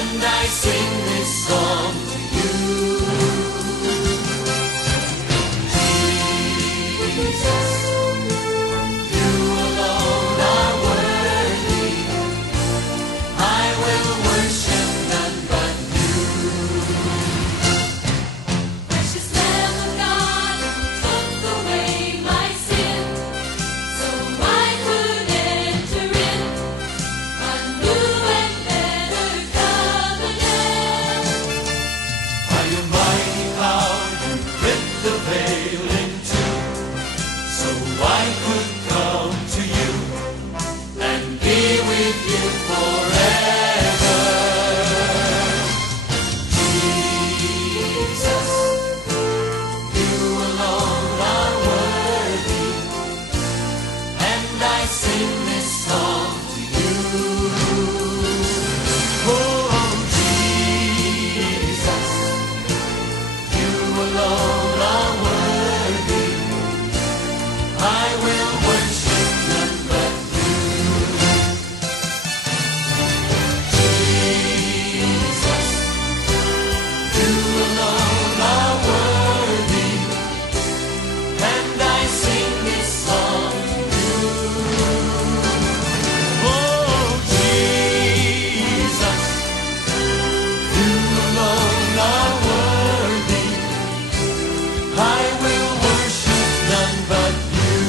and I sing this song to you. Jesus, you alone are worthy. I will worship none but you. Precious Lamb of God, took away my sin, so I could enter in a new and better covenant. By your mighty power you ripped the veil in two, so I could come to you and be with you forever. Jesus, you alone are worthy, and I sing this song to you. Oh, Jesus, you alone are worthy. I will worship none but you. Jesus, you alone are worthy, and I sing this song to you. Oh, Jesus, you alone are worthy. I will worship none but you.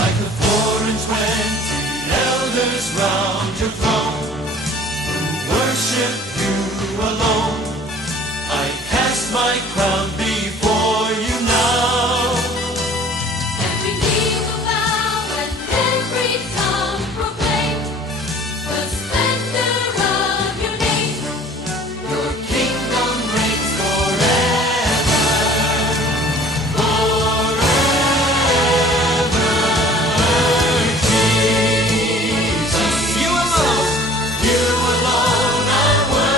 Like the 420 elders round your throne, who worship you alone, I cast my crown before you now. Every knee will bow and every tongue proclaim the splendor of your name. Your kingdom reigns forever, forever. Jesus, you alone are worthy.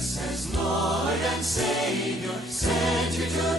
Jesus as Lord and Savior, sent you to